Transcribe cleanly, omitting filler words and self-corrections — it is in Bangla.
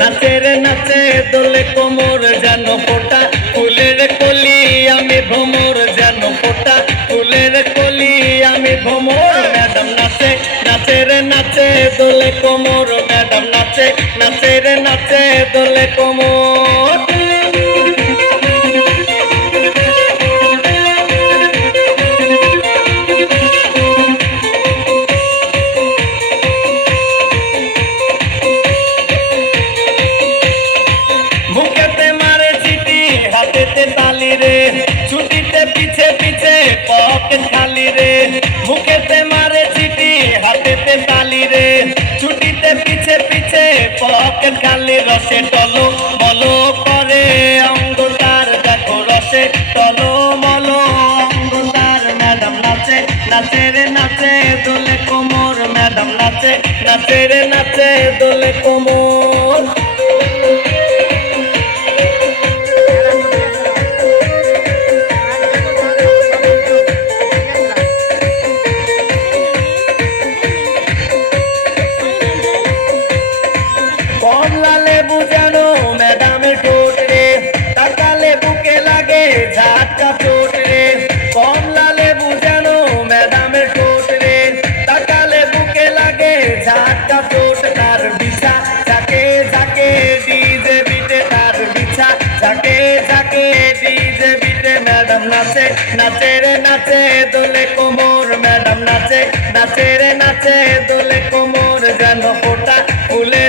নাচে রে নাচে দোলে কোমর যেন ফোটা ফুলের কলি আমি ভ্রমর যেন ফোটা ফুলের কলি আমি ভ্রমর ম্যাডাম নাচে নাচে রে নাচে দোলে কোমর ম্যাডাম নাচে নাচে রে নাচে দোলে কোমর ताली रे छुट्टीते पीछे पीछे पॉकेट खाली रे मुखेते मारे चीटी हाथेते ताली रे छुट्टीते पीछे पीछे पॉकेट खाली रसे टलो मलो करे अंगटार देखो रसे टलो मलो अंगटार मैडम नाचे नाचे रे नाचे दोले कोमर मैडम नाचे नाचे रे नाचे दोले कोमर কমলা লেবু যেন ম্যাডামের ঠোঁট রে তাকালে বুকে লাগে ঝাটকা চোট রে কমলা লেবু যেন ম্যাডামের ঠোঁট রে তাকালে বুকে লাগে ঝাটকা চোট তার বিছা ঝাঁকে ঝাঁকে ডিজে বিটে তার বিছা ঝাঁকে ঝাঁকে ডিজে বিটে ম্যাডাম নাচে নাচে রে নাচে দোলে কোমর ম্যাডাম নাচে নাচে রে নাচে দোলে কোমর যেন ফোটা ফুলে